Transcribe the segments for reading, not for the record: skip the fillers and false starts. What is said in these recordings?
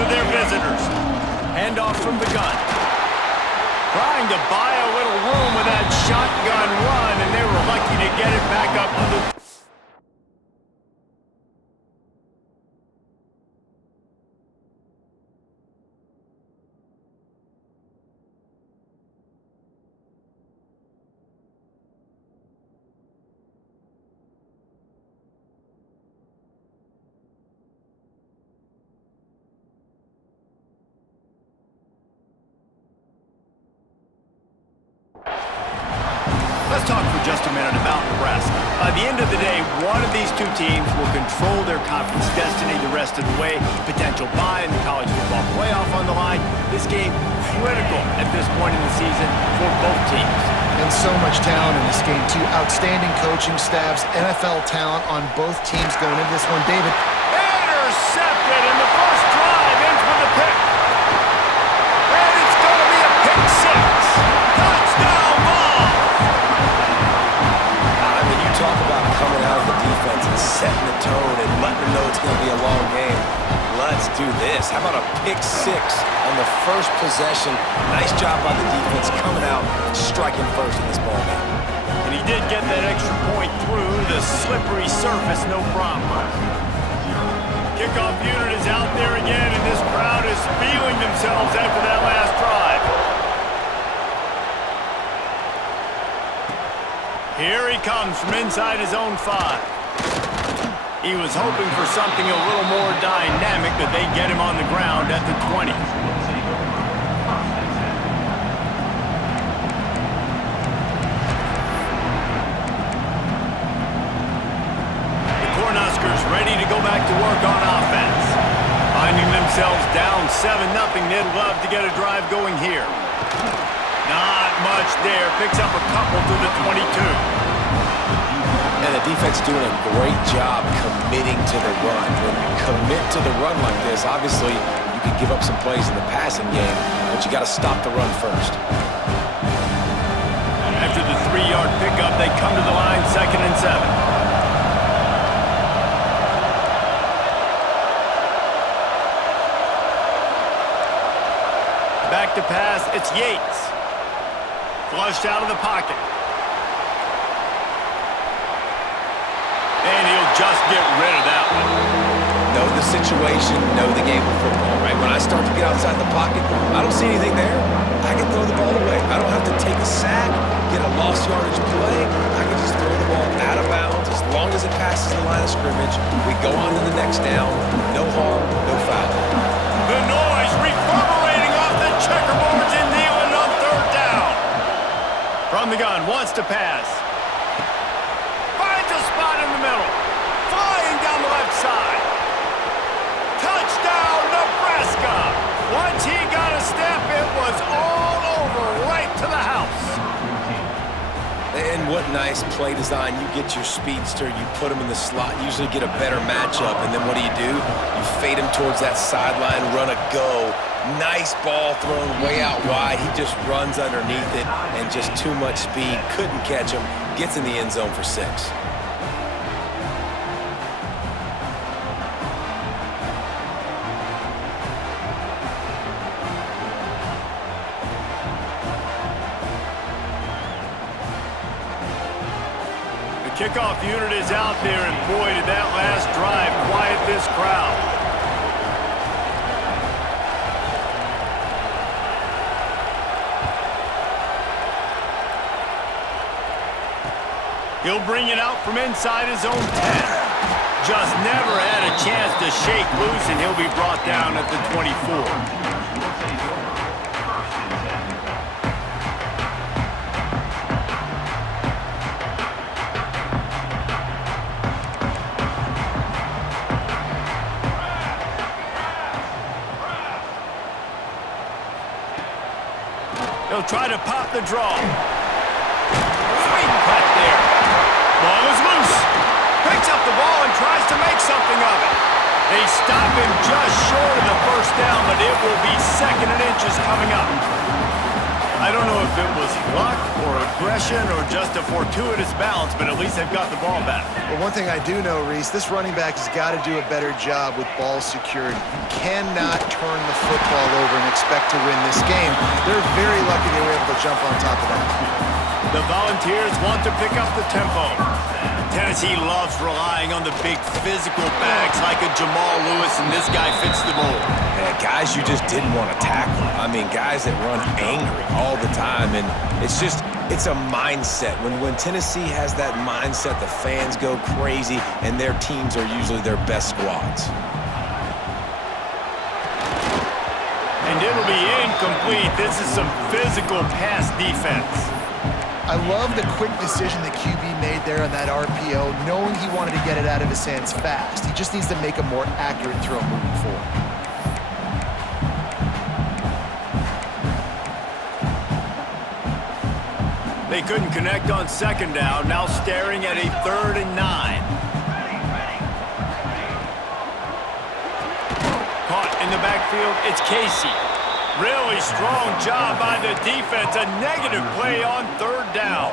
to their visitors. Handoff from the gun. Trying to buy a little room with that shotgun run, and they were lucky to get it back up to the... Let's talk for just a minute about Nebraska. By the end of the day, one of these two teams will control their conference destiny the rest of the way. Potential bye in the college football playoff on the line. This game critical at this point in the season for both teams. And so much talent in this game, too. Outstanding coaching staffs, NFL talent on both teams going into this one. David. Intercepted, and the first drive ends with a pick. And it's going to be a pick six. Touchdown ball. Talk about coming out of the defense and setting the tone and letting them know it's going to be a long game. Let's do this. How about a pick six on the first possession? Nice job by the defense coming out and striking first in this ball game. And he did get that extra point through the slippery surface, no problem. Kickoff unit is out there again, and this crowd is feeling themselves after that last drive. Here he comes from inside his own 5. He was hoping for something a little more dynamic, but they get him on the ground at the 20. The Cornhuskers ready to go back to work on offense. Finding themselves down 7-0, they'd love to get a drive going here. Not much there. Picks up a couple to the 22. And the defense doing a great job committing to the run. When you commit to the run like this, obviously you can give up some plays in the passing game, but you got to stop the run first. After the 3-yard pickup, they come to the line, 2nd and 7. Back to pass, it's Yates. Flushed out of the pocket. And he'll just get rid of that one. Know the situation, know the game of football, right? When I start to get outside the pocket, I don't see anything there. I can throw the ball away. I don't have to take a sack, get a lost yardage play. I can just throw the ball out of bounds. As long as it passes the line of scrimmage, we go on to the next down. No harm, no foul. The noise reverberating off the checkerboards in Neyland on 3rd down. From the gun, wants to pass. Finds a spot in the middle. Flying down the left side. Touchdown, Nebraska. Once he got a step, it was all over, right to the house. And what nice play design. You get your speedster, you put him in the slot, usually get a better matchup, and then what do? You fade him towards that sideline, run a go. Nice ball thrown way out wide. He just runs underneath it, and just too much speed. Couldn't catch him. Gets in the end zone for 6. Kickoff unit is out there, and boy, did that last drive quiet this crowd. He'll bring it out from inside his own 10. Just never had a chance to shake loose, and he'll be brought down at the 24. He'll try to pop the draw. Sweet cut there. Ball is loose. Picks up the ball and tries to make something of it. They stop him just short of the first down, but it will be 2nd and inches coming up. I don't know if it was luck or aggression or just a fortuitous bounce, but at least they've got the ball back. Well, one thing I do know, Reese, this running back has got to do a better job with ball security. You cannot turn the football over and expect to win this game. They're very lucky they were able to jump on top of that. The Volunteers want to pick up the tempo. Tennessee loves relying on the big physical backs like a Jamal Lewis, and this guy fits the mold. Yeah, guys you just didn't want to tackle. I mean, guys that run angry all the time, and it's a mindset. When Tennessee has that mindset, the fans go crazy, and their teams are usually their best squads. And it'll be incomplete. This is some physical pass defense. I love the quick decision that QB made there on that RPO, knowing he wanted to get it out of his hands fast. He just needs to make a more accurate throw moving forward. They couldn't connect on second down, now staring at a 3rd and 9. Caught in the backfield, it's Casey. Really strong job by the defense. A negative play on 3rd down.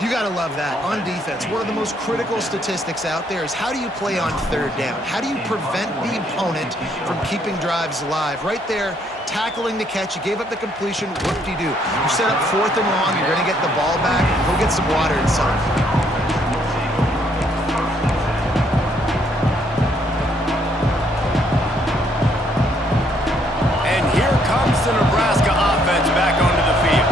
You got to love that. On defense, one of the most critical statistics out there is how do you play on 3rd down? How do you prevent the opponent from keeping drives alive? Right there, tackling the catch. You gave up the completion. Whoop-de-doo. You set up 4th and long. You're going to get the ball back. Go get some water inside. The Nebraska offense back onto the field.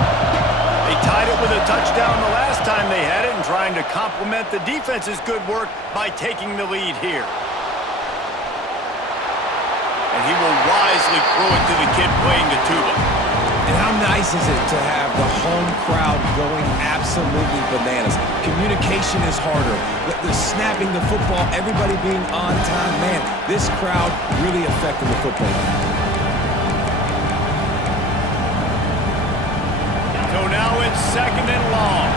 They tied it with a touchdown the last time they had it and trying to complement the defense's good work by taking the lead here. And he will wisely throw it to the kid playing the tuba. And how nice is it to have the home crowd going absolutely bananas? Communication is harder. The snapping the football, everybody being on time. Man, this crowd really affecting the football game. So now it's 2nd and long.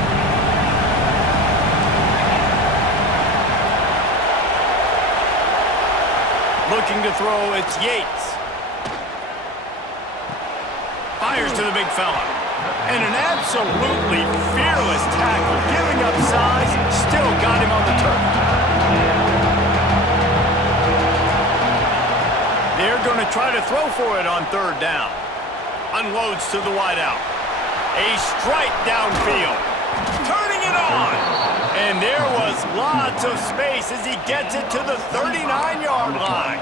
Looking to throw, it's Yates. Fires to the big fella. And an absolutely fearless tackle. Giving up size, still got him on the turf. They're going to try to throw for it on 3rd down. Unloads to the wideout. A strike downfield. Turning it on. And there was lots of space as he gets it to the 39-yard line.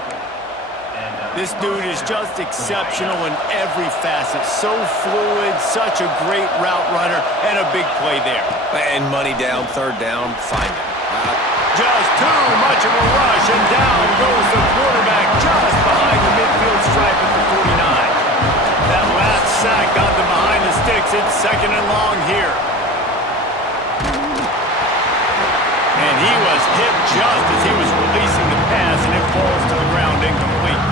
This dude is just exceptional in every facet. So fluid, such a great route runner, and a big play there. And money down, 3rd down, find it. Just too much of a rush, and down goes the quarterback just behind the midfield stripe at the 49. That last sack got them behind the sticks. It's 2nd and long here. And he was hit just as he was releasing the pass, and it falls to the ground incomplete.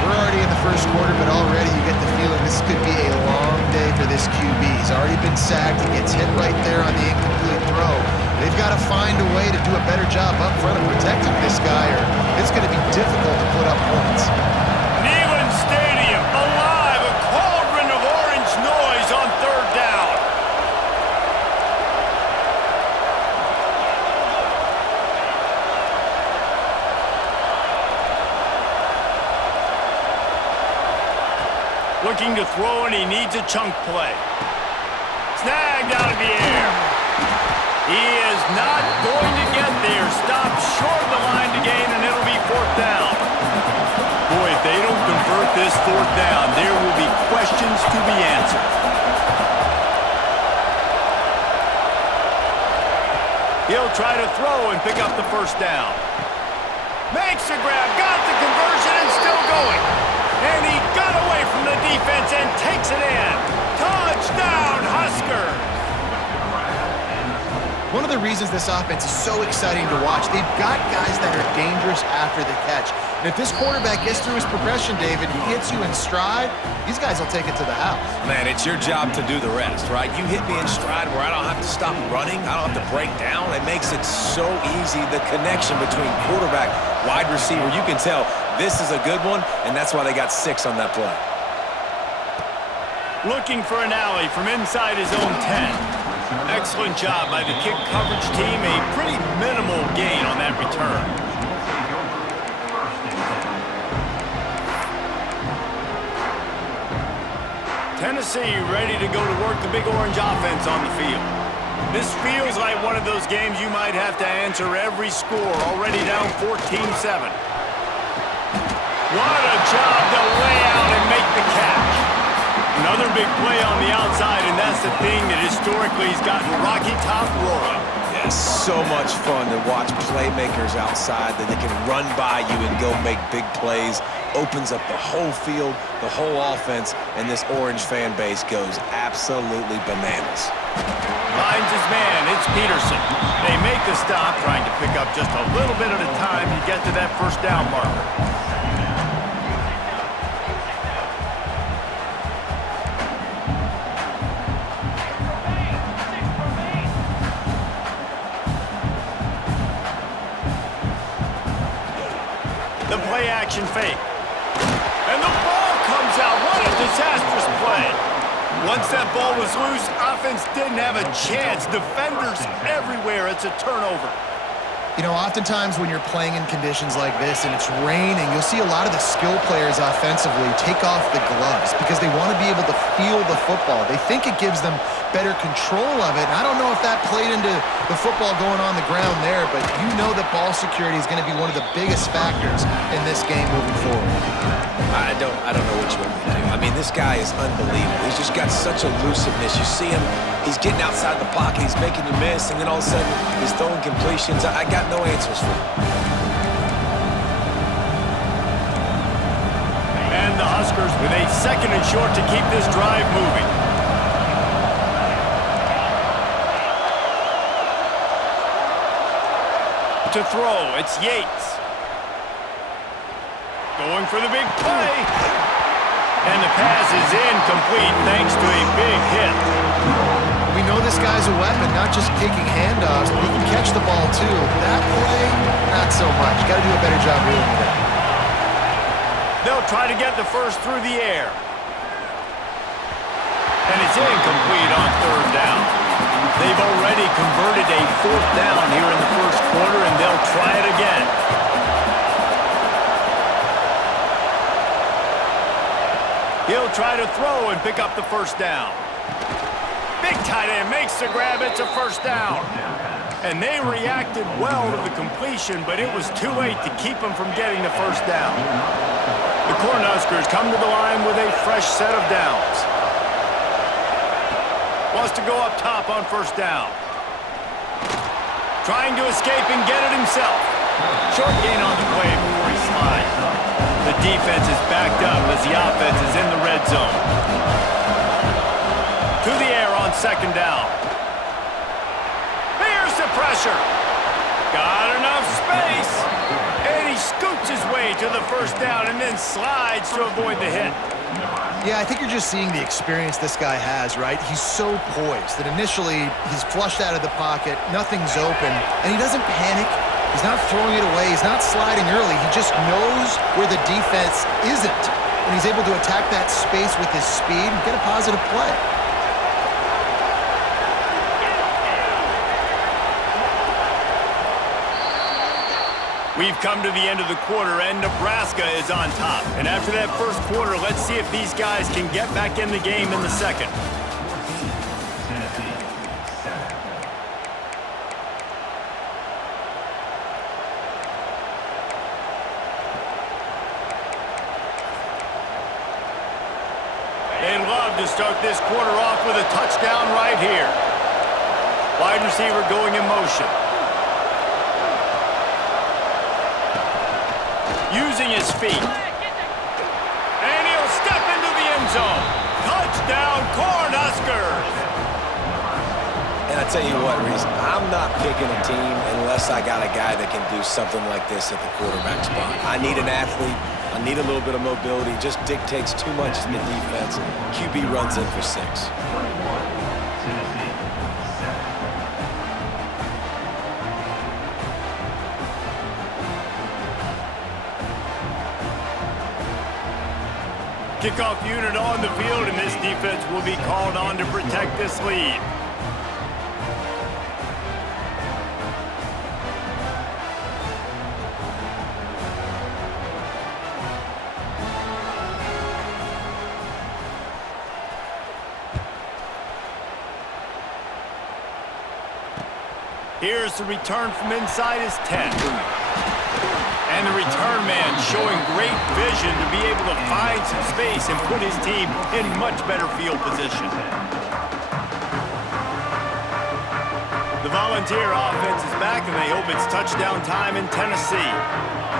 We're already in the first quarter, but already you get the feeling this could be a long day for this QB. He's already been sacked. He gets hit right there on the incomplete throw. They've got to find a way to do a better job up front of protecting this guy, or it's going to be difficult to put up points. Neyland Stadium, alive, a cauldron of orange noise on 3rd down. Looking to throw, and he needs a chunk play. Snagged out of the air. He is not going to get there. Stopped short of the line to gain, and it'll be 4th down. Boy, if they don't convert this 4th down, there will be questions to be answered. He'll try to throw and pick up the 1st down. Makes the grab, got the conversion, and still going. And he got away from the defense and takes it in. Touchdown, Huskers! One of the reasons this offense is so exciting to watch, they've got guys that are dangerous after the catch. And if this quarterback gets through his progression, David, he hits you in stride, these guys will take it to the house. Man, it's your job to do the rest, right? You hit me in stride where I don't have to stop running. I don't have to break down. It makes it so easy, the connection between quarterback, wide receiver. You can tell this is a good one, and that's why they got 6 on that play. Looking for an alley from inside his own 10. Excellent job by the kick coverage team. A pretty minimal gain on that return. Tennessee ready to go to work the Big Orange offense on the field. This feels like one of those games you might have to answer every score, already down 14-7. What a job to lay out and make the catch. Another big play on the outside, and that's the thing that historically has gotten Rocky Top rolling. Yeah, so much fun to watch playmakers outside that they can run by you and go make big plays. Opens up the whole field, the whole offense, and this Orange fan base goes absolutely bananas. Finds his man, it's Peterson. They make the stop, trying to pick up just a little bit at a time to get to that first down marker. The play-action fake. And the ball comes out. What a disastrous play. Once that ball was loose, offense didn't have a chance. Defenders everywhere. It's a turnover. You know, oftentimes when you're playing in conditions like this and it's raining, you'll see a lot of the skill players offensively take off the gloves because they want to be able to feel the football. They think it gives them better control of it. And I don't know if that played into the football going on the ground there, but you know that ball security is going to be one of the biggest factors in this game moving forward. I don't know what you want me to do. I mean, this guy is unbelievable. He's just got such elusiveness. You see him, he's getting outside the pocket, he's making you miss, and then all of a sudden he's throwing completions. I got no answers for him. And the Huskers with a 2nd and short to keep this drive moving. To throw, it's Yates. Going for the big play. And the pass is incomplete thanks to a big hit. We know this guy's a weapon, not just kicking handoffs, but he can catch the ball too. That play, not so much. Got to do a better job dealing with that. They'll try to get the first through the air. And it's incomplete on 3rd down. They've already converted a 4th down here in the first quarter, and they'll try it again. He'll try to throw and pick up the first down. Big tight end makes the grab. It's a first down. And they reacted well to the completion, but it was too late to keep them from getting the first down. The Cornhuskers come to the line with a fresh set of downs. Wants to go up top on first down. Trying to escape and get it himself. Short gain on the play before he slides. The defense is backed up as the offense is in the red zone. To the air on 2nd down. Here's the pressure. Got enough space. And he scoots his way to the first down and then slides to avoid the hit. Yeah, I think you're just seeing the experience this guy has, right? He's so poised that initially he's flushed out of the pocket, nothing's open, and he doesn't panic. He's not throwing it away. He's not sliding early. He just knows where the defense isn't, and he's able to attack that space with his speed and get a positive play. We've come to the end of the quarter, and Nebraska is on top. And after that first quarter, let's see if these guys can get back in the game in the second. They'd love to start this quarter off with a touchdown right here. Wide receiver going in motion. Using his feet. And he'll step into the end zone. Touchdown, Cornhuskers! And I tell you what, Reese, I'm not picking a team unless I got a guy that can do something like this at the quarterback spot. I need an athlete. I need a little bit of mobility. Just dictates too much in the defense. QB runs in for 6. Kickoff unit on the field, and this defense will be called on to protect this lead. Here's the return from inside his 10. And the return man showing great vision to be able to find some space and put his team in much better field position. The Volunteer offense is back, and they hope it's touchdown time in Tennessee.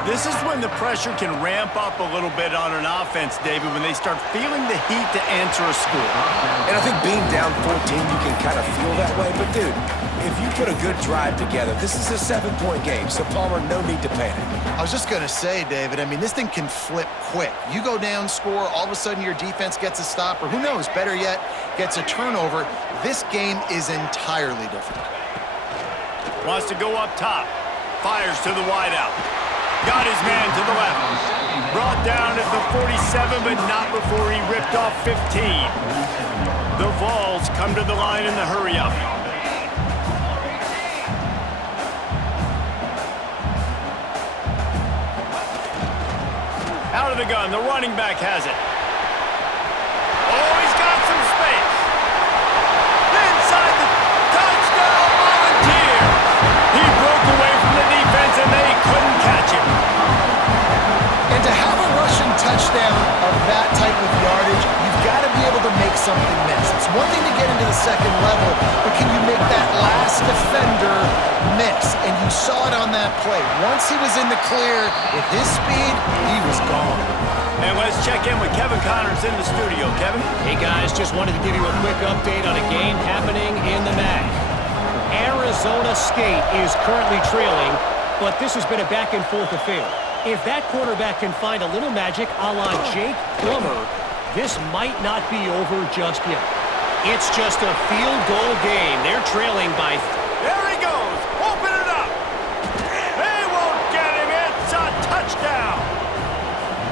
This is when the pressure can ramp up a little bit on an offense, David, when they start feeling the heat to answer a score. And I think being down 14, you can kind of feel that way. But, dude, if you put a good drive together, this is a 7-point game, so Palmer, no need to panic. I was just going to say, David, I mean, this thing can flip quick. You go down, score, all of a sudden your defense gets a stop, or who knows, better yet, gets a turnover. This game is entirely different. Wants to go up top. Fires to the wideout. Got his man to the left. Brought down at the 47, but not before he ripped off 15. The Vols come to the line in the hurry-up. Out of the gun, the running back has it. Oh, he's got some space. Inside the touchdown, Volunteers. He broke away from the defense, and they couldn't catch him. And to have a rushing touchdown of that type of yardage, you've got to be able to make something miss. It's one thing to get into the second level, but can you make that last defender miss? And you saw it on that play. Once he was in the clear, with his speed, he was gone. And let's check in with Kevin Connors in the studio. Kevin? Hey guys, just wanted to give you a quick update on a game happening in the MAC. Arizona State is currently trailing, but this has been a back and forth affair. If that quarterback can find a little magic a la Jake Plummer, this might not be over just yet. It's just a field goal game. They're trailing by... There he goes. Open it up. They won't get him. It's a touchdown.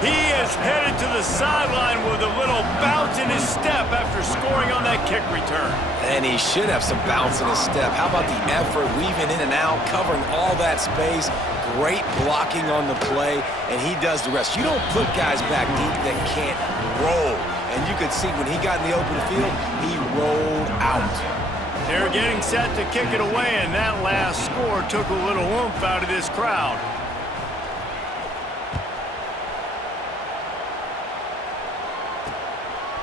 He is headed to the sideline with a little bounce in his step after scoring on that kick return. And he should have some bounce in his step. How about the effort, weaving in and out, covering all that space, great blocking on the play, and he does the rest. You don't put guys back deep that can't roll. And you could see when he got in the open field, he rolled out. They're getting set to kick it away, and that last score took a little oomph out of this crowd.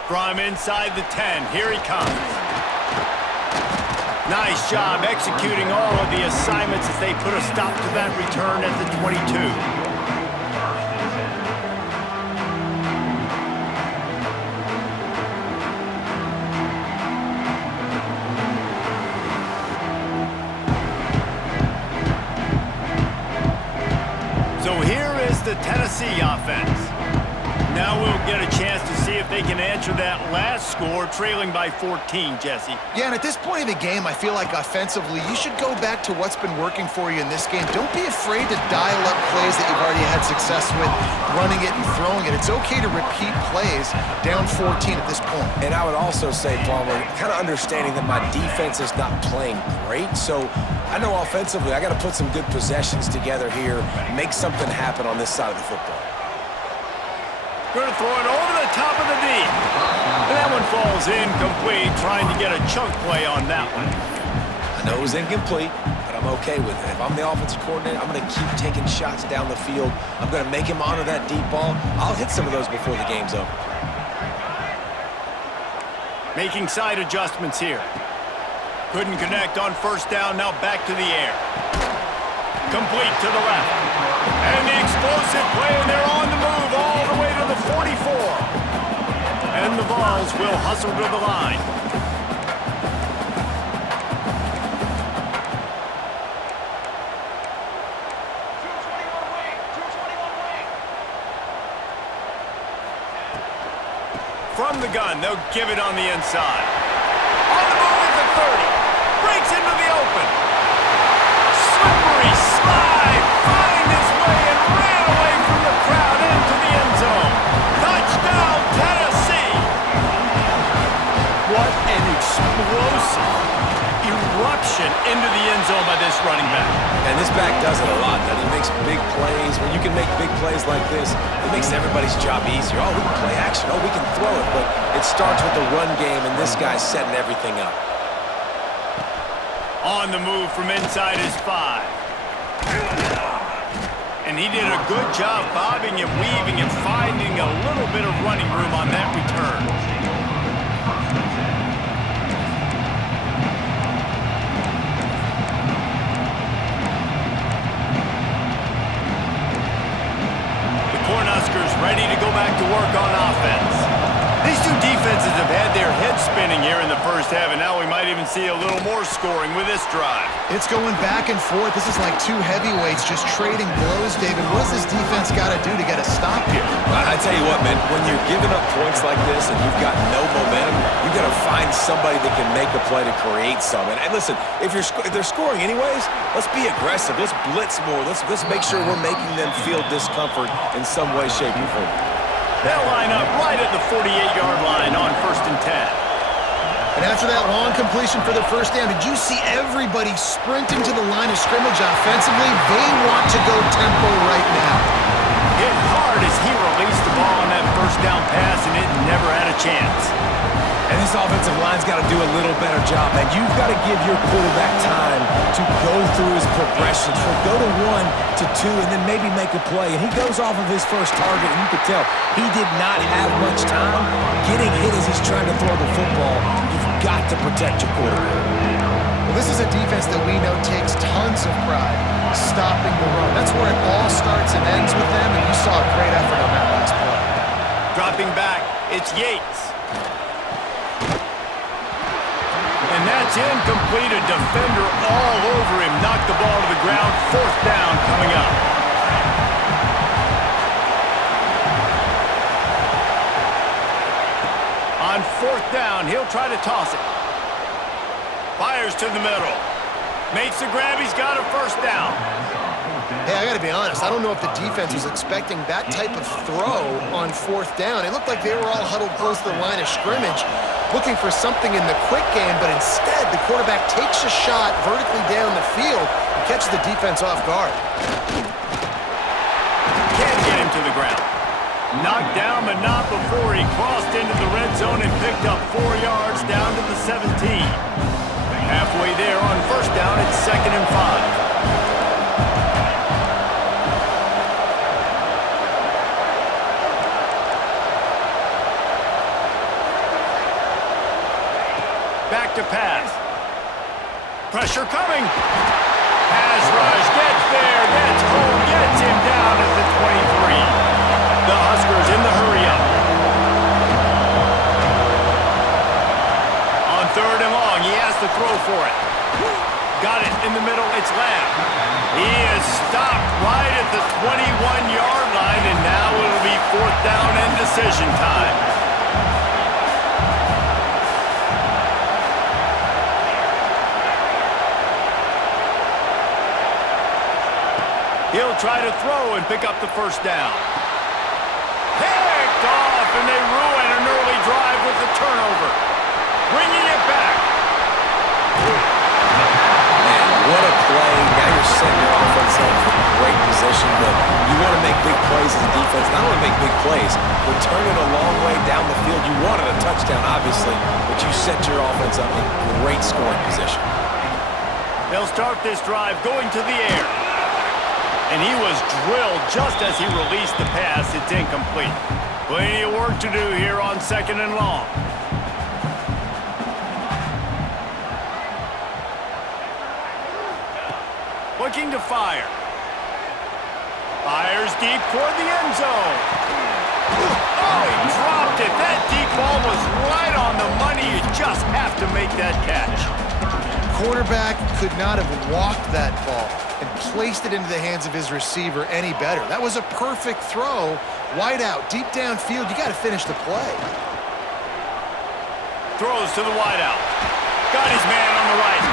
From inside the 10, here he comes. Nice job executing all of the assignments as they put a stop to that return at the 22. So here is the Tennessee offense. Now we'll get a chance to see if they can answer that last score, trailing by 14, Jesse. Yeah, and at this point of the game, I feel like offensively, you should go back to what's been working for you in this game. Don't be afraid to dial up plays that you've already had success with, running it and throwing it. It's okay to repeat plays down 14 at this point. And I would also say, Palmer, kind of understanding that my defense is not playing great, so I know offensively I got to put some good possessions together here, make something happen on this side of the football. Going to throw it over the top of the D. And that one falls incomplete, trying to get a chunk play on that one. I know it was incomplete, but I'm okay with it. If I'm the offensive coordinator, I'm going to keep taking shots down the field. I'm going to make him honor that deep ball. I'll hit some of those before the game's over. Making side adjustments here. Couldn't connect on first down, now back to the air. Complete to the left. And the explosive play, and they're on the move all the way to the 44. And the Vols will hustle to the line. From the gun, they'll give it on the inside. On the move at the 30. Breaks into the open. Slippery slide. Find his way and ran away from the crowd into the end zone. Touchdown, Tennessee. back does it a lot, that he makes big plays. When you can make big plays like this, it makes everybody's job easier. Oh, we can play action. Oh, we can throw it. But it starts with the run game, and this guy's setting everything up. On the move from inside his 5. And he did a good job bobbing and weaving and finding a little bit of running room on that return. The Cornhuskers ready to go back to work on offense. These two defenses have had their heads spinning here in the first half, and now we might even see a little more scoring with this drive. It's going back and forth. This is like two heavyweights just trading blows, David. What does this defense got to do to get a stop here? I tell you what, man, when you're giving up points like this and you've got no momentum, you got to find somebody that can make a play to create some. And listen, if they're scoring anyways, let's be aggressive. Let's blitz more. Let's make sure we're making them feel discomfort in some way, shape, or form. They'll line up right at the 48-yard line on 1st and 10. And after that long completion for the first down, did you see everybody sprinting to the line of scrimmage offensively? They want to go tempo right now. Hit hard as he released the ball on that first down pass, and it never had a chance. And this offensive line's got to do a little better job, man. You've got to give your quarterback time to go through his progressions, from go to 1 to 2, and then maybe make a play. And he goes off of his first target, and you could tell he did not have much time getting hit as he's trying to throw the football. You've got to protect your quarterback. Well, this is a defense that we know takes tons of pride stopping the run. That's where it all starts and ends with them, and you saw a great effort on that last play. Dropping back, it's Yates. And that's incomplete. A defender all over him. Knocked the ball to the ground. 4th down coming up. On 4th down, he'll try to toss it. Fires to the middle. Makes the grab. He's got a 1st down. Hey, I got to be honest. I don't know if the defense was expecting that type of throw on 4th down. It looked like they were all huddled close to the line of scrimmage, looking for something in the quick game, but instead the quarterback takes a shot vertically down the field and catches the defense off guard. Can't get him to the ground. Knocked down, but not before he crossed into the red zone and picked up 4 yards down to the 17. Halfway there on 1st down, it's 2nd and 5. Back to pass. Pressure coming. Pass rush. Gets there. Gets home. Gets him down at the 23. The Huskers in the hurry-up. On 3rd and long, he has to throw for it. Got it in the middle. It's Lamb. He is stopped right at the 21-yard line, and now it'll be 4th down and decision time. He'll try to throw and pick up the 1st down. Picked off, and they ruin an early drive with the turnover. Bringing it back. Man, what a play. Now you're setting your offense up for great position, but you want to make big plays as a defense. Not only make big plays, but turn it a long way down the field. You wanted a touchdown, obviously, but you set your offense up in great scoring position. They'll start this drive going to the air. And he was drilled just as he released the pass. It's incomplete. Plenty of work to do here on 2nd and long. Looking to fire. Fires deep toward the end zone. Oh, he dropped it. That deep ball was right on the money. You just have to make that catch. Quarterback could not have walked that ball and placed it into the hands of his receiver any better. That was a perfect throw. Wide out, deep downfield. You got to finish the play. Throws to the wideout. Got his man on the right.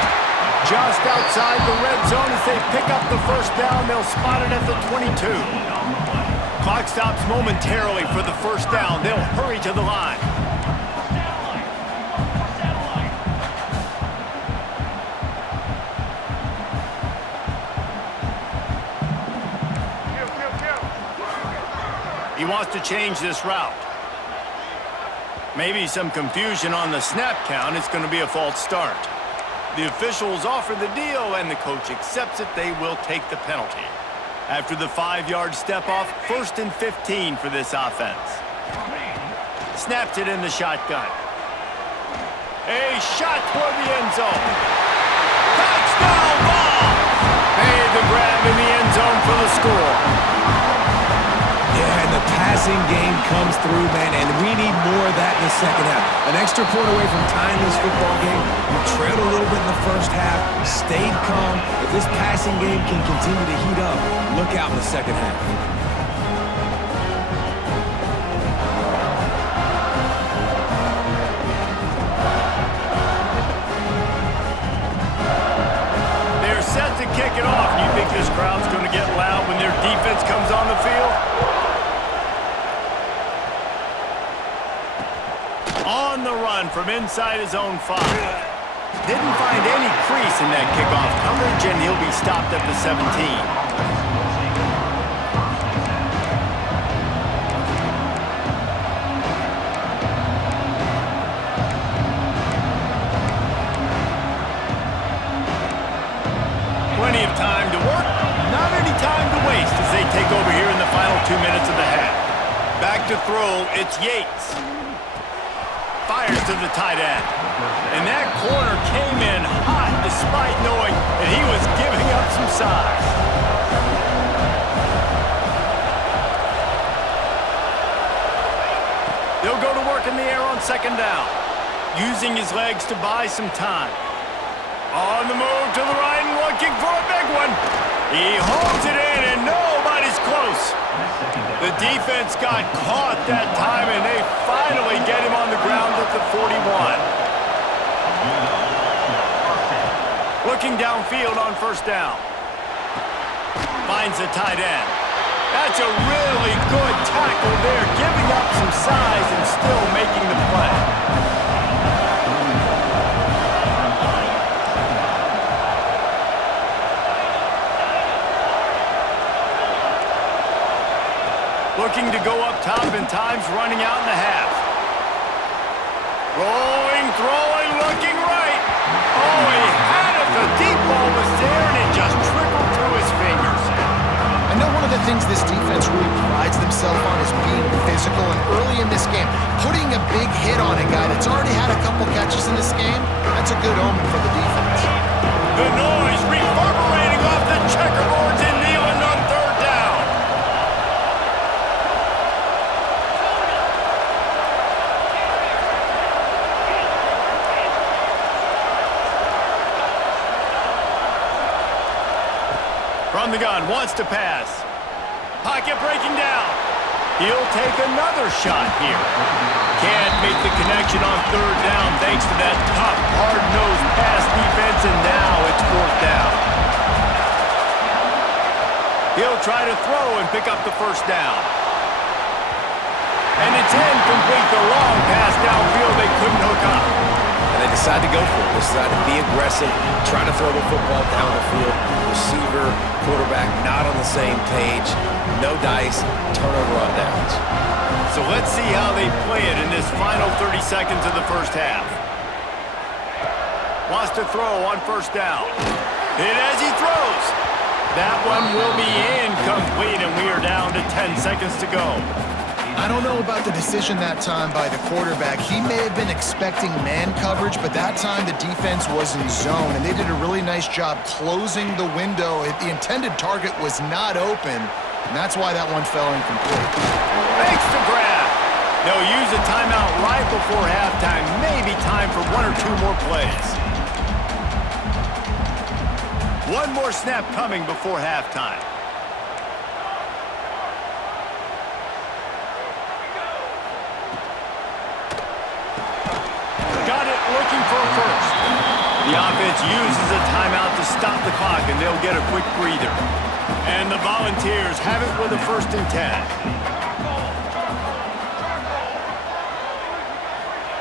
Just outside the red zone as they pick up the 1st down. They'll spot it at the 22. Clock stops momentarily for the 1st down. They'll hurry to the line. He wants to change this route. Maybe some confusion on the snap count. It's going to be a false start. The officials offer the deal, and the coach accepts it. They will take the penalty. After the 5-yard step-off, 1st and 15 for this offense. Snaps it in the shotgun. A shot toward the end zone. Touchdown ball! Made the grab in the end zone for the score. Yeah, and the passing game comes through, man, and we need more of that in the second half. An extra point away from tying this football game. You trailed a little bit in the first half, stayed calm. If this passing game can continue to heat up, look out in the second half. They're set to kick it off. You think this crowd's going to get loud when their defense comes on the field? On the run from inside his own 5. Didn't find any crease in that kickoff coverage, and he'll be stopped at the 17. Plenty of time to work, not any time to waste as they take over here in the final 2 minutes of the half. Back to throw, it's Yates. Fires to the tight end. And that corner came in hot despite knowing that he was giving up some size. They'll go to work in the air on 2nd down, using his legs to buy some time. On the move to the right and looking for a big one. He holds it in and nobody's close. The defense got caught that time, and they finally get him on the ground at the 41. Looking downfield on 1st down. Finds the tight end. That's a really good tackle there, giving up some size and still making the play. Looking to go up top, and time's running out in the half. Rolling, throwing, looking right. Oh, he had it. The deep ball was there, and it just trickled through his fingers. I know one of the things this defense really prides themselves on is being physical, and early in this game, putting a big hit on a guy that's already had a couple catches in this game, that's a good omen for the defense. The noise reverberating off the checkerboards in Neyland on 3rd down. From the gun, wants to pass. Pocket breaking down. He'll take another shot here. Can't make the connection on 3rd down thanks to that tough, hard-nosed pass defense, and now it's 4th down. He'll try to throw and pick up the 1st down. And it's incomplete. The long pass downfield, they couldn't hook up. And they decide to go for it. They decide to be aggressive, try to throw the football down the field. Receiver, quarterback not on the same page. No dice, turnover on downs. So let's see how they play it in this final 30 seconds of the 1st half. Wants to throw on 1st down. Hit as he throws. That one will be incomplete, and we are down to 10 seconds to go. I don't know about the decision that time by the quarterback. He may have been expecting man coverage, but that time the defense was in zone, and they did a really nice job closing the window. The intended target was not open, and that's why that one fell incomplete. Makes the grab. They'll use a timeout right before halftime. Maybe time for 1 or 2 more plays. One more snap coming before halftime. Looking for a 1st. The offense uses a timeout to stop the clock, and they'll get a quick breather. And the Volunteers have it with a 1st and 10.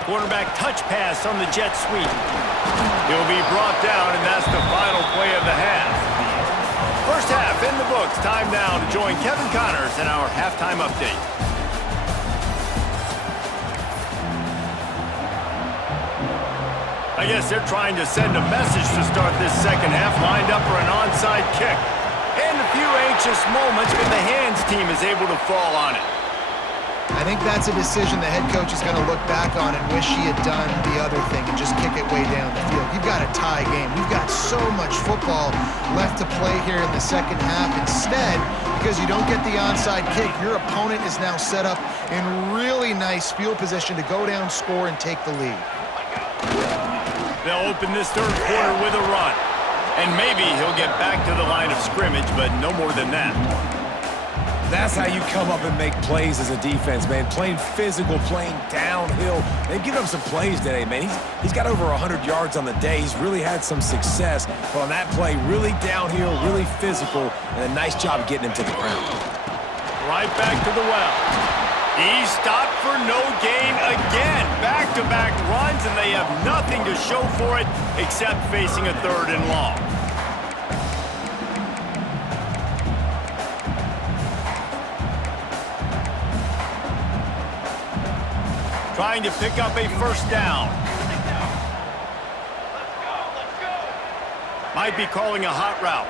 Quarterback touch pass on the jet sweep. He'll be brought down, and that's the final play of the half. 1st half in the books. Time now to join Kevin Connors in our halftime update. I guess they're trying to send a message to start this second half, lined up for an onside kick. And a few anxious moments, but the hands team is able to fall on it. I think that's a decision the head coach is going to look back on and wish he had done the other thing and just kick it way down the field. You've got a tie game. We've got so much football left to play here in the second half. Instead, because you don't get the onside kick, your opponent is now set up in really nice field position to go down, score, and take the lead. They'll open this third quarter with a run. And maybe he'll get back to the line of scrimmage, but no more than that. That's how you come up and make plays as a defense, man. Playing physical, playing downhill. They've given up some plays today, man. He's got over 100 yards on the day. He's really had some success. But on that play, really downhill, really physical, and a nice job getting him to the ground. Right back to the well. He's stopped for no gain again. Back-to-back runs, and they have nothing to show for it except facing a third and long. Trying to pick up a first down. Might be calling a hot route.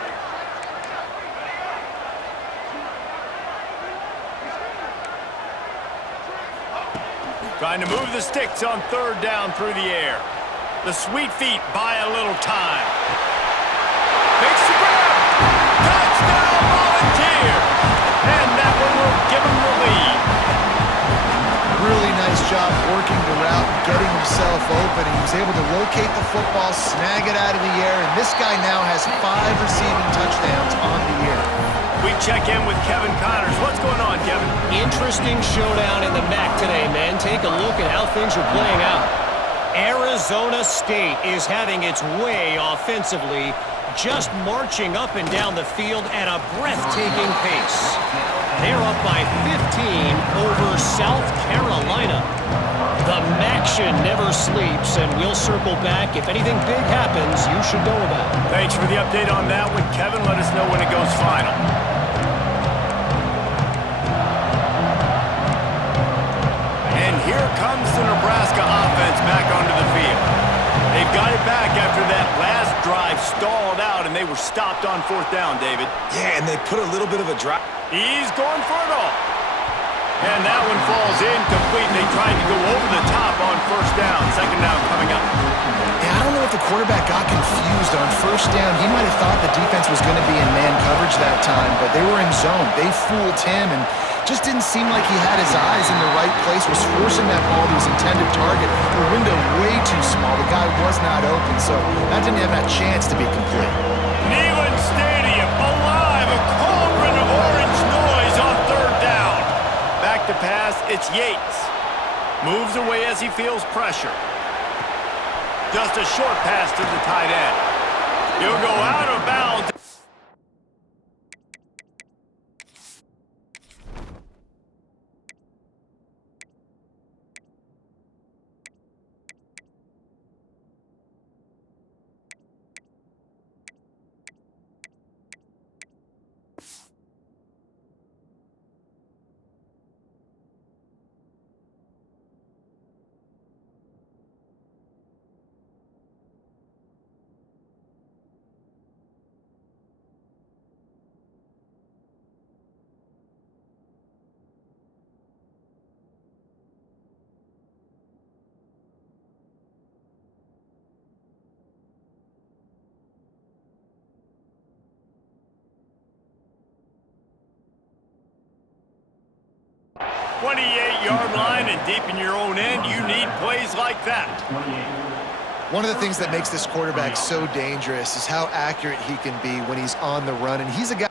Trying to move the sticks on third down through the air. The sweet feet buy a little time. Makes the grab. Touchdown Volunteers. And that one will give them the lead. Really nice job working the route, getting himself open. He was able to locate the football, snag it out of the air, and this guy now has 5 receiving touchdowns on the year. We check in with Kevin Connors. What's going on, Kevin? Interesting showdown in the MAC today, man. Take a look at how things are playing out. Arizona State is having its way offensively, just marching up and down the field at a breathtaking pace. They're up by 15 over South Carolina. The MACtion never sleeps, and we'll circle back. If anything big happens, you should know about it. Thanks for the update on that one, Kevin. Let us know when it goes final. And here comes the Nebraska offense back onto the field. They've got it back after that last drive stalled out, and they were stopped on fourth down, David. Yeah, and they put a little bit of a drive. He's going for it all. And that one falls incomplete. They tried to go over the top on first down. Second down coming up. Yeah, I don't know if the quarterback got confused on first down. He might have thought the defense was going to be in man coverage that time, but they were in zone. They fooled him and just didn't seem like he had his eyes in the right place, was forcing that ball to his intended target. The window way too small. The guy was not open, so that didn't have that chance to be complete. Neyland Stadium alive. A cauldron of orange noise on third down. Back to pass, it's Yates. Moves away as he feels pressure. Just a short pass to the tight end. He'll go out of bounds. Yard line and deep in your own end, you need plays like that. One of the things that makes this quarterback so dangerous is how accurate he can be when he's on the run, and he's a guy.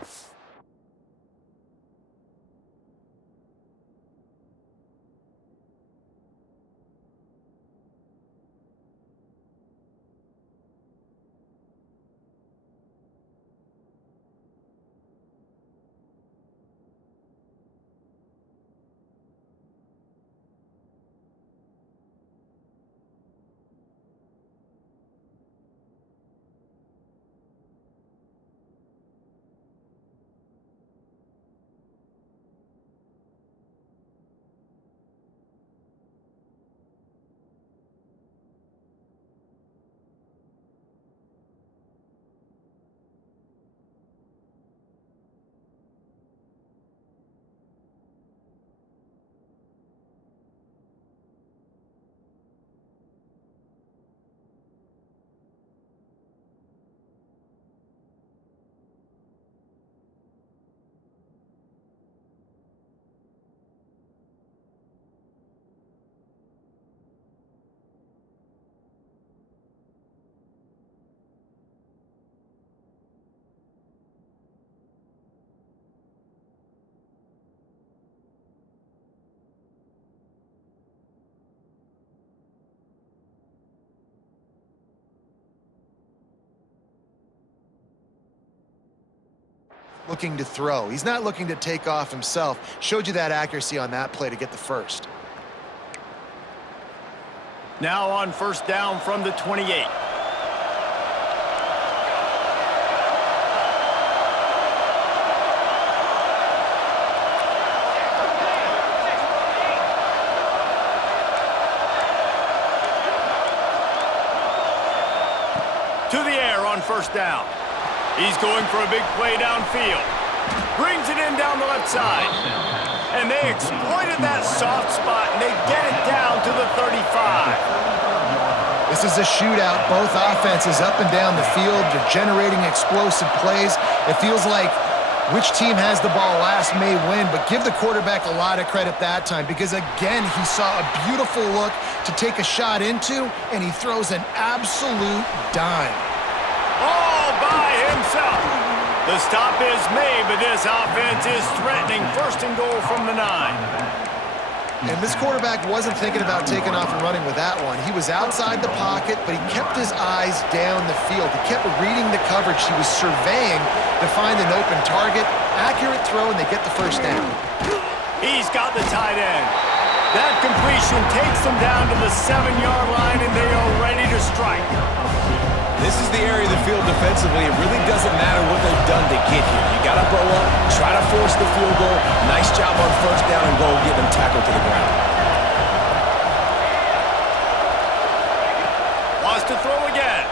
looking to throw. He's not looking to take off himself. Showed you that accuracy on that play to get the first. Now on first down from the 28. To the air on first down. He's going for a big play downfield. Brings it in down the left side. And they exploited that soft spot, and they get it down to the 35. This is a shootout. Both offenses up and down the field. They're generating explosive plays. It feels like which team has the ball last may win, but give the quarterback a lot of credit that time because, again, he saw a beautiful look to take a shot into, and he throws an absolute dime. All by himself. The stop is made, but this offense is threatening first and goal from the 9. And this quarterback wasn't thinking about taking off and running with that one. He was outside the pocket, but he kept his eyes down the field. He kept reading the coverage. He was surveying to find an open target. Accurate throw, and they get the first down. He's got the tight end. That completion takes them down to the 7-yard line, and they are ready to strike. This is the area of the field defensively. It really doesn't matter what they've done to get here. You got to blow up, try to force the field goal. Nice job on first down and goal, getting them tackled to the ground. Wants to throw again.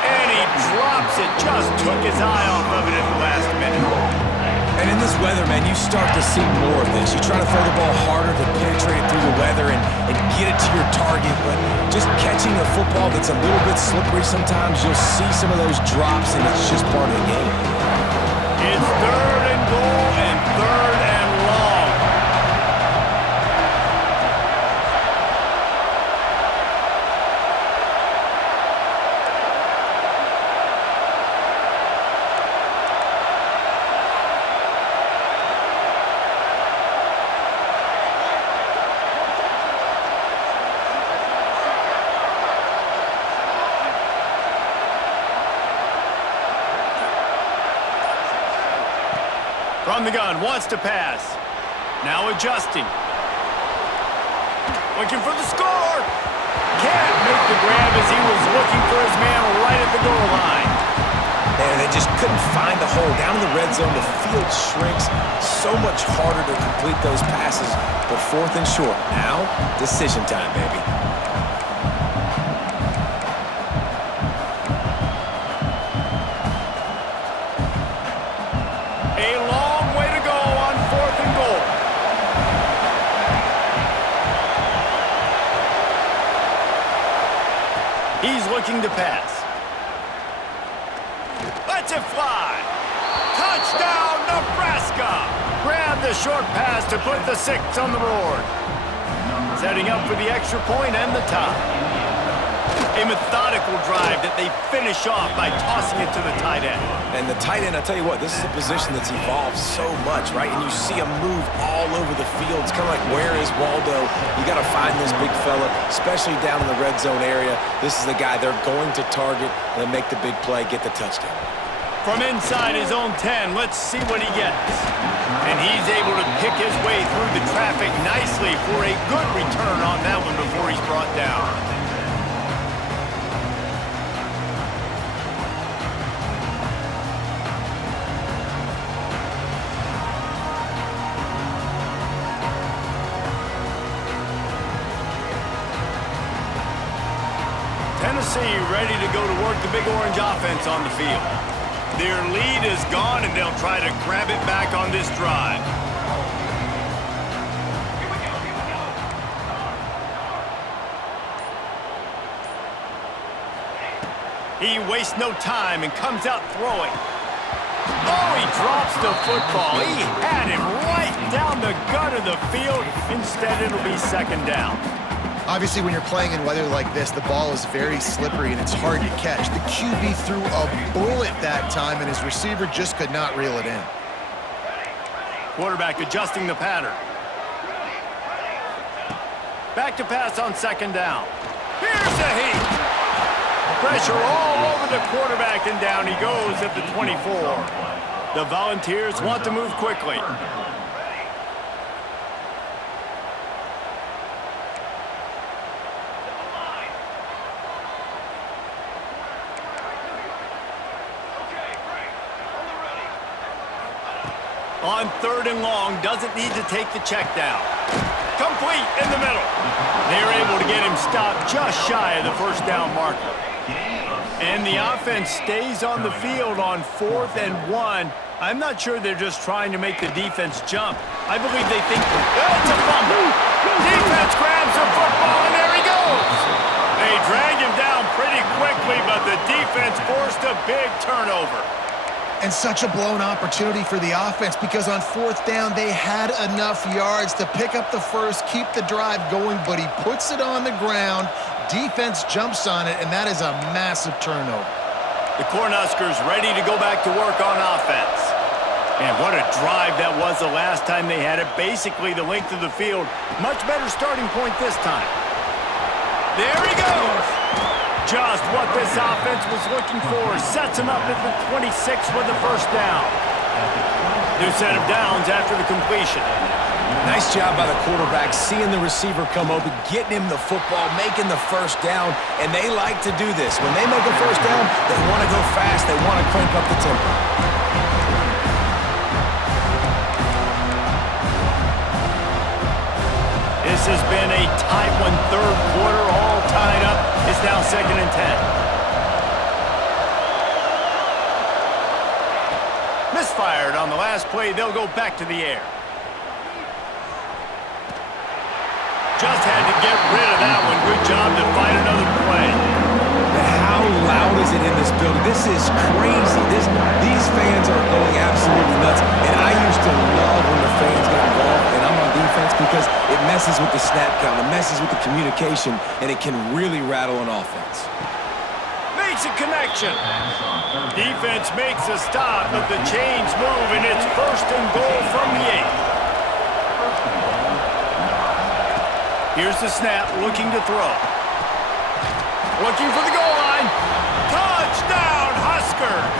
And he drops it. Just took his eye off of it at the last minute. And in this weather, man, you start to see more of this. You try to throw the ball harder to penetrate it through the weather and get it to your target, but just catching a football that's a little bit slippery sometimes, you'll see some of those drops, and it's just part of the game. It's third and goal and third and long. From the gun, wants to pass. Now adjusting. Looking for the score. Can't make the grab as he was looking for his man right at the goal line. Man, they just couldn't find the hole. Down in the red zone, the field shrinks. So much harder to complete those passes. But fourth and short. Now, decision time, baby. He's looking to pass. Lets it fly. Touchdown, Nebraska! Grab the short pass to put the 6 on the board. Setting up for the extra point and the tie. A methodical drive that they finish off by tossing it to the tight end. And the tight end, I tell you what, this is a position that's evolved so much, right? And you see him move all over the field. It's kind of like, where is Waldo? You got to find this big fella, especially down in the red zone area. This is the guy they're going to target and make the big play, get the touchdown. From inside his own 10, let's see what he gets. And he's able to pick his way through the traffic nicely for a good return on that one before he's brought down. Tennessee ready to go to work the Big Orange offense on the field. Their lead is gone, and they'll try to grab it back on this drive. He wastes no time and comes out throwing. Oh, he drops the football. He had him right down the gut of the field. Instead, it'll be second down. Obviously, when you're playing in weather like this, the ball is very slippery and it's hard to catch. The QB threw a bullet that time, and his receiver just could not reel it in. Quarterback adjusting the pattern. Back to pass on second down. Here's a heat. Pressure all over the quarterback, and down he goes at the 24. The Volunteers want to move quickly. On 3rd and long, doesn't need to take the check down. Complete in the middle. They're able to get him stopped just shy of the first down marker. And the offense stays on the field on 4th and 1. I'm not sure they're just trying to make the defense jump. I believe they think, it's a fumble. Defense grabs the football, and there he goes. They drag him down pretty quickly, but the defense forced a big turnover. And such a blown opportunity for the offense because on 4th down, they had enough yards to pick up the first, keep the drive going, but he puts it on the ground. Defense jumps on it, and that is a massive turnover. The Cornhuskers ready to go back to work on offense. And what a drive that was the last time they had it. Basically the length of the field. Much better starting point this time. There he goes. Just what this offense was looking for. Sets him up at the 26 with the first down. New set of downs after the completion. Nice job by the quarterback, seeing the receiver come open, getting him the football, making the first down, and they like to do this. When they make a first down, they want to go fast, they want to crank up the tempo. This has been a tight one, 3rd quarter, all tied up. It's now 2nd and 10. Misfired on the last play. They'll go back to the air. Just had to get rid of that one. Good job to find another play. How loud is it in this building? This is crazy. These fans are going absolutely nuts. And I used to love when the fans got involved, and I'm on defense because it messes with the snap count, it messes with the communication, and it can really rattle an offense. Makes a connection. Defense makes a stop, but the chains move, and it's 1st and goal from the 8. Here's the snap, looking to throw. Looking for the goal line. Touchdown, Huskers!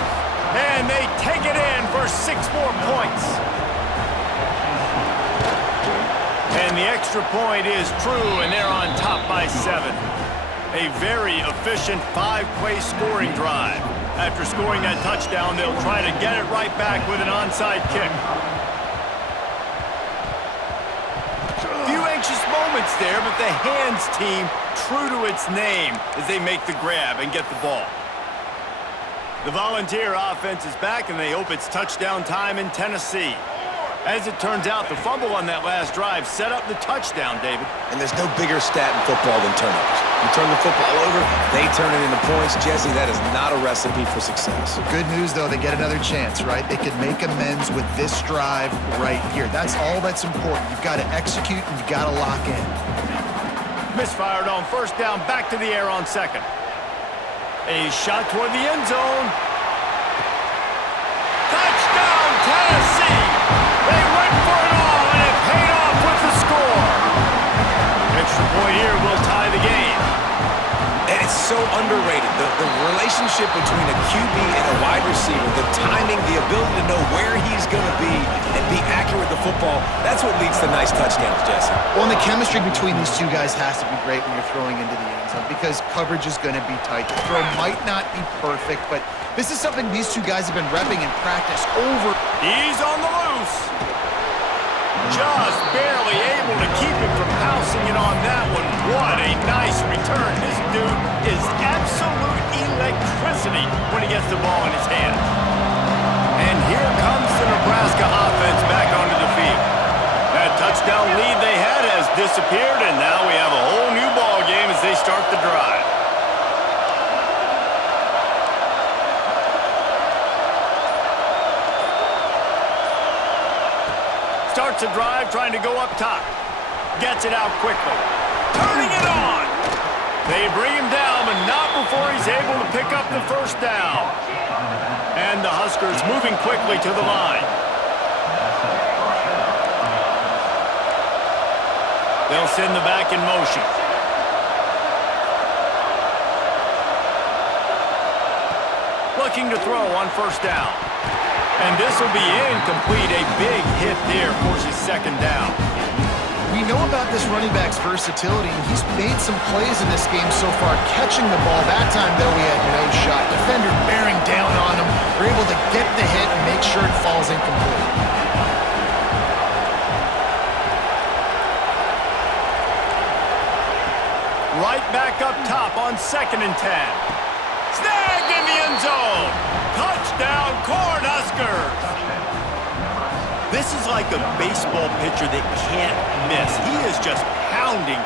And they take it in for 6 more points. And the extra point is true, and they're on top by 7. A very efficient 5-play scoring drive. After scoring that touchdown, they'll try to get it right back with an onside kick. Moments there, but the hands team true to its name as they make the grab and get the ball. The Volunteer offense is back, and they hope it's touchdown time in Tennessee. As it turns out, the fumble on that last drive set up the touchdown, David. And there's no bigger stat in football than turnovers. You turn the football over, they turn it into points. Jesse, that is not a recipe for success. Good news, though, they get another chance, right? They could make amends with this drive right here. That's all that's important. You've got to execute, and you've got to lock in. Misfired on 1st down, back to the air on 2nd. A shot toward the end zone. Touchdown, Tennessee! They went for it all, and it paid off with the score. Extra point here will tie the game. And it's so underrated. The relationship between a QB and a wide receiver, the timing, the ability to know where he's going to be and be accurate with the football, that's what leads to nice touchdowns, Jesse. Well, and the chemistry between these two guys has to be great when you're throwing into the end zone because coverage is going to be tight. The throw might not be perfect, but this is something these two guys have been repping in practice over. He's on the loose. Just barely able to keep him from housing it on that one. What a nice return. This dude is absolute electricity when he gets the ball in his hands. And here comes the Nebraska offense back onto the field. That touchdown lead they had has disappeared, and now we have a whole new ball game as they start the drive. Starts a drive trying to go up top. Gets it out quickly. Turning it on. They bring him down, but not before he's able to pick up the first down. And the Huskers moving quickly to the line. They'll send the back in motion. looking to throw on first down. And this will be incomplete. A big hit there forces second down. We know about this running back's versatility, and he's made some plays in this game so far, catching the ball. That time, though, he had no shot. Defender bearing down on him. They're able to get the hit and make sure it falls incomplete. Right back up top on 2nd and 10. Snagged in the end zone. Touchdown, Cornhuskers. This is like a baseball pitcher that can't miss. He is just pounding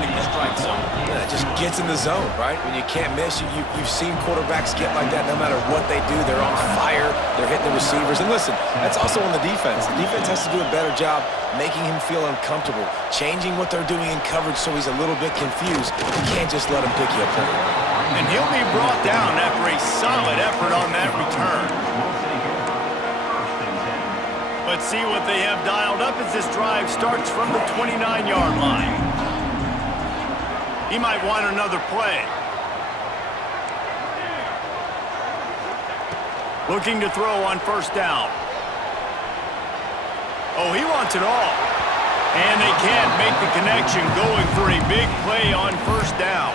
the strike zone. Yeah, it just gets in the zone, right? When you can't miss, you've seen quarterbacks get like that no matter what they do. They're on fire. They're hitting the receivers. And listen, that's also on the defense. The defense has to do a better job making him feel uncomfortable, changing what they're doing in coverage so he's a little bit confused. You can't just let him pick you apart. And he'll be brought down after a solid effort on that return. Let's see what they have dialed up as this drive starts from the 29-yard line. He might want another play. Looking to throw on first down. Oh, he wants it all. And they can't make the connection, going for a big play on first down.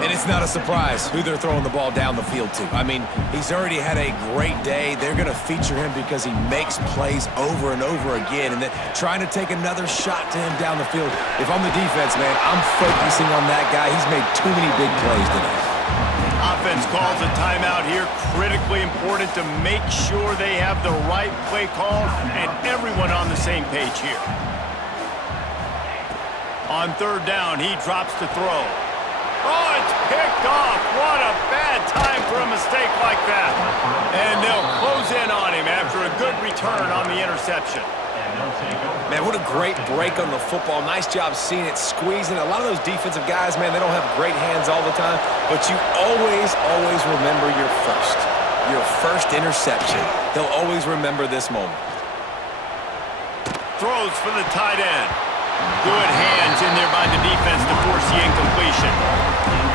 And it's not a surprise who they're throwing the ball down the field to. I mean, he's already had a great day. They're going to feature him because he makes plays over and over again. And then trying to take another shot to him down the field. If I'm the defense, man, I'm focusing on that guy. He's made too many big plays today. Offense calls a timeout here. Critically important to make sure they have the right play call and everyone on the same page here. On 3rd down, he drops to throw. Oh, it's picked off. What a bad time for a mistake like that. And they'll close in on him after a good return on the interception. Man, what a great break on the football. Nice job seeing it, squeezing. A lot of those defensive guys, man, they don't have great hands all the time, but you always remember your first interception. They'll always remember this moment. Throws for the tight end. Good hands in there by the defense to force the incompletion.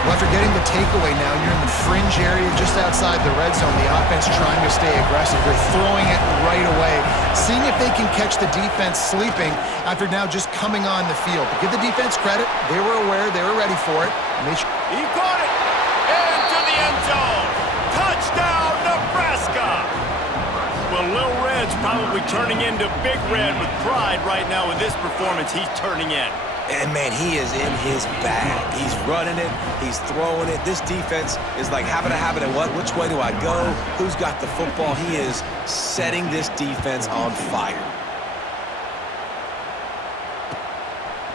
Well, after getting the takeaway now, you're in the fringe area just outside the red zone. The offense trying to stay aggressive. They're throwing it right away, seeing if they can catch the defense sleeping after now just coming on the field. But give the defense credit. They were aware. They were ready for it. He caught it. Into the end zone. Touchdown, Nebraska. Well, Lil Red's probably turning into Big Red with pride right now with this performance he's turning in. And, man, he is in his bag. He's running it. He's throwing it. This defense is like habit, and what? Which way do I go? Who's got the football? He is setting this defense on fire.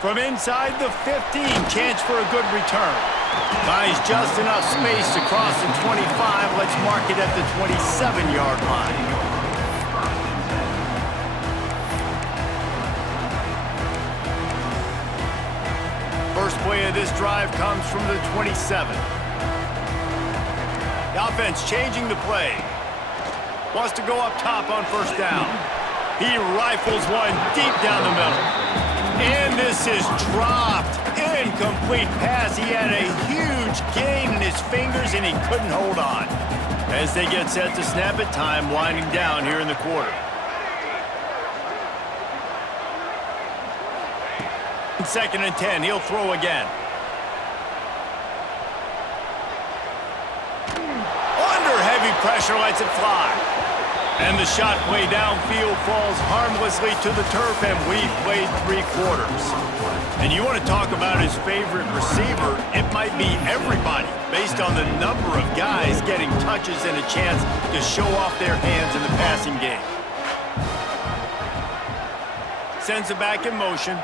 From inside the 15, chance for a good return. Buys just enough space to cross the 25. Let's mark it at the 27-yard line. First play of this drive comes from the 27. The offense changing the play. Wants to go up top on first down. He rifles one deep down the middle. And this is dropped. Incomplete pass. He had a huge gain in his fingers and he couldn't hold on. As they get set to snap it, time winding down here in the quarter. 2nd and 10, he'll throw again. Under heavy pressure, lets it fly. And the shot play downfield falls harmlessly to the turf, and we've played 3 quarters. And you want to talk about his favorite receiver, it might be everybody, based on the number of guys getting touches and a chance to show off their hands in the passing game. Sends it back in motion.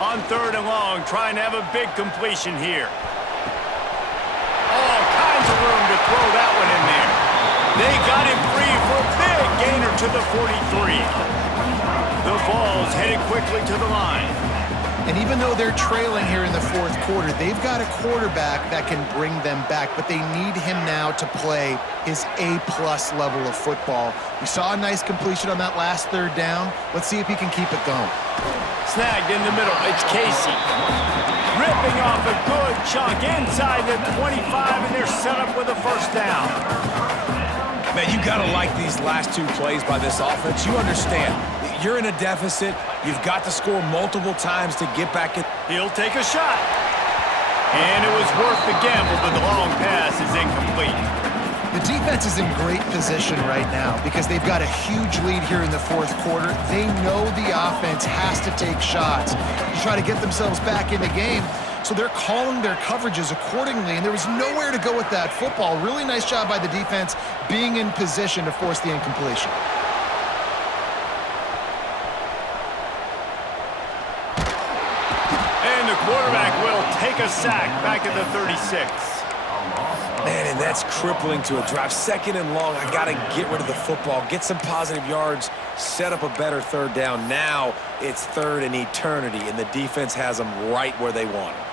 On 3rd and long, trying to have a big completion here. All kinds of room to throw that one in there. They got him free for a big gainer to the 43. The Vols headed quickly to the line. And even though they're trailing here in the 4th quarter, they've got a quarterback that can bring them back, but they need him now to play his A-plus level of football. We saw a nice completion on that last 3rd down. Let's see if he can keep it going. snagged in the middle. It's Casey. Ripping off a good chunk inside the 25, and they're set up with a first down. Man, you got to like these last two plays by this offense. You understand, you're in a deficit. You've got to score multiple times to get back in. He'll take a shot. And it was worth the gamble, but the long pass is incomplete. The defense is in great position right now because they've got a huge lead here in the fourth quarter. They know the offense has to take shots to try to get themselves back in the game. So they're calling their coverages accordingly, and there was nowhere to go with that football. Really nice job by the defense being in position to force the incompletion. And the quarterback will take a sack back at the 36. Man, and that's crippling to a drive. Second and long, I got to get rid of the football, get some positive yards, set up a better third down. Now it's third and eternity, and the defense has them right where they want them.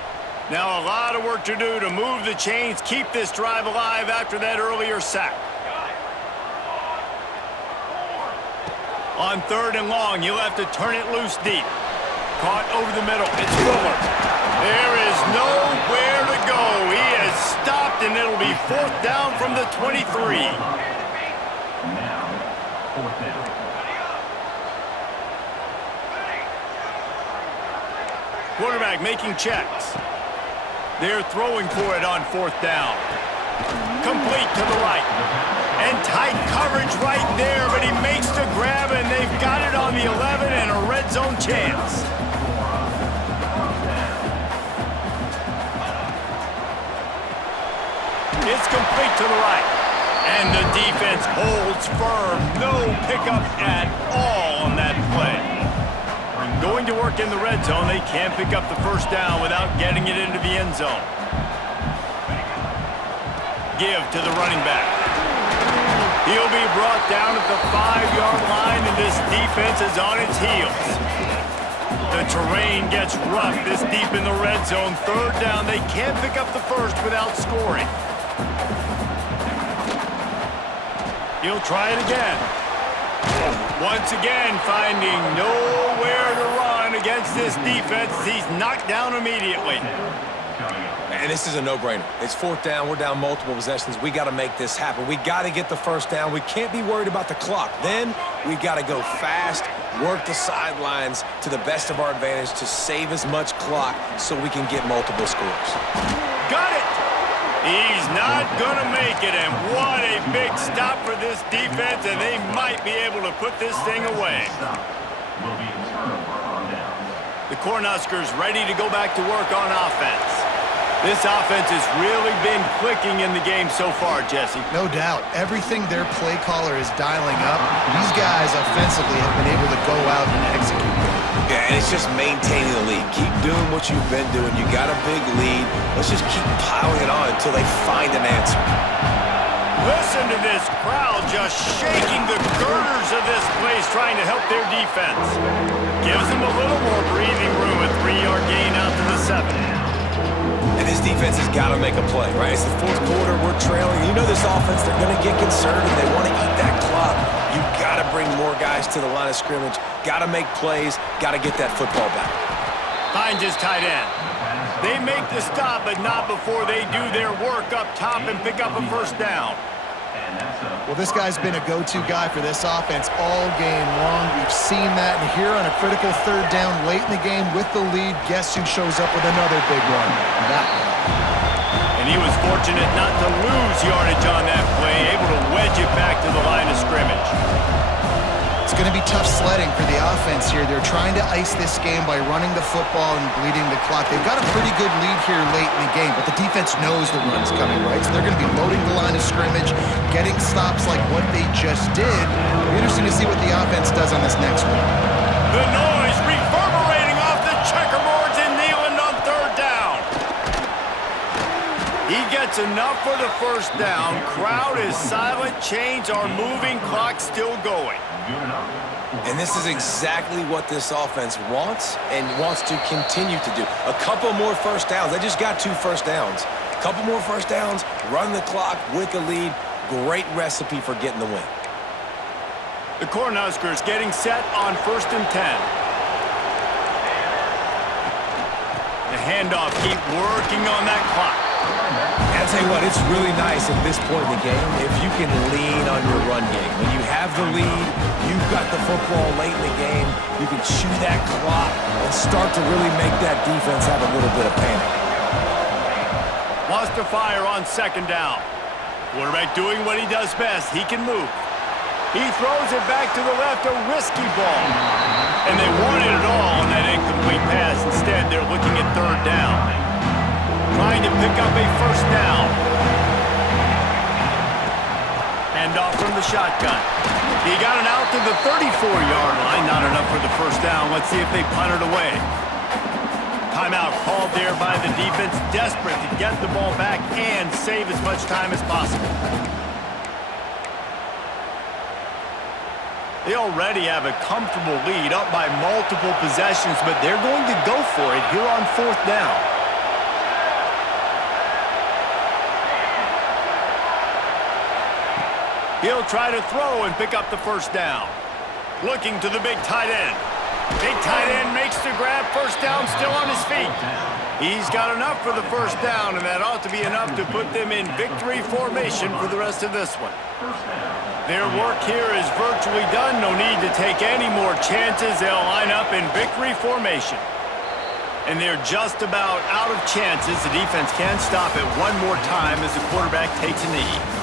Now a lot of work to do to move the chains, keep this drive alive after that earlier sack. On third and long, you'll have to turn it loose deep. Caught over the middle. It's Fuller. There is nowhere to go. He has stopped, and it'll be fourth down from the 23. Now, fourth down. Quarterback making checks. They're throwing for it on fourth down. Complete to the right. And tight coverage right there, but he makes the grab, and they've got it on the 11 and a red zone chance. It's complete to the right. And the defense holds firm. No pickup at all on that play. Going to work in the red zone, they can't pick up the first down without getting it into the end zone. Give to the running back. He'll be brought down at the 5-yard line, and this defense is on its heels. The terrain gets rough this deep in the red zone. Third down, they can't pick up the first without scoring. He'll try it again. Once again, finding nowhere to run against this defense. He's knocked down immediately. And this is a no-brainer. It's fourth down. We're down multiple possessions. We got to make this happen. We got to get the first down. We can't be worried about the clock. Then we got to go fast, work the sidelines to the best of our advantage to save as much clock so we can get multiple scores. Got it! He's not going to make it, and what a big stop for this defense, and they might be able to put this thing away. The Cornhuskers ready to go back to work on offense. This offense has really been clicking in the game so far, Jesse. No doubt. Everything their play caller is dialing up, these guys offensively have been able to go out and execute. Yeah, and it's just maintaining the lead. Keep doing what you've been doing. You got a big lead. Let's just keep piling it on until they find an answer. Listen to this crowd just shaking the girders of this place, trying to help their defense. Gives them a little more breathing room, a 3-yard gain out to the 7. And this defense has got to make a play, right? It's the fourth quarter. We're trailing. You know this offense, they're going to get conservative. They want to eat that clock. You got to bring more guys to the line of scrimmage. Got to make plays. Got to get that football back. Finds his tight end. They make the stop, but not before they do their work up top and pick up a first down. Well, this guy's been a go-to guy for this offense all game long. We've seen that, and here on a critical third down late in the game with the lead, guess who shows up with another big one? That one. And he was fortunate not to lose yardage on that play, able to wedge it back to the line of scrimmage. It's going to be tough sledding for the offense here. They're trying to ice this game by running the football and bleeding the clock. They've got a pretty good lead here late in the game, but the defense knows the run's coming, right? So they're going to be loading the line of scrimmage, getting stops like what they just did. It'll be interesting to see what the offense does on this next one. The noise reverberating off the checkerboards in Neyland on third down. He gets enough for the first down. Crowd is silent. Chains are moving. Clock still going. And this is exactly what this offense wants and wants to continue to do. A couple more first downs. They just got 2 first downs. A couple more first downs, run the clock with the lead. Great recipe for getting the win. The Cornhuskers getting set on 1st and 10. The handoff, keep working on that clock. And I'll tell you what, it's really nice at this point in the game if you can lean on your run game. When you have the lead, you've got the football late in the game, you can chew that clock and start to really make that defense have a little bit of panic. Wants to fire on second down. Quarterback doing what he does best. He can move. He throws it back to the left, a risky ball. And they wanted it all on that incomplete pass. Instead, they're looking at third down. Trying to pick up a first down. Hand off from the shotgun. He got it out to the 34-yard line. Not enough for the first down. Let's see if they punt it away. Timeout called there by the defense, desperate to get the ball back and save as much time as possible. They already have a comfortable lead, up by multiple possessions, but they're going to go for it here on fourth down. He'll try to throw and pick up the first down. Looking to the big tight end. Big tight end makes the grab, first down, still on his feet. He's got enough for the first down, and that ought to be enough to put them in victory formation for the rest of this one. Their work here is virtually done. No need to take any more chances. They'll line up in victory formation. And they're just about out of chances. The defense can stop it one more time as the quarterback takes a knee.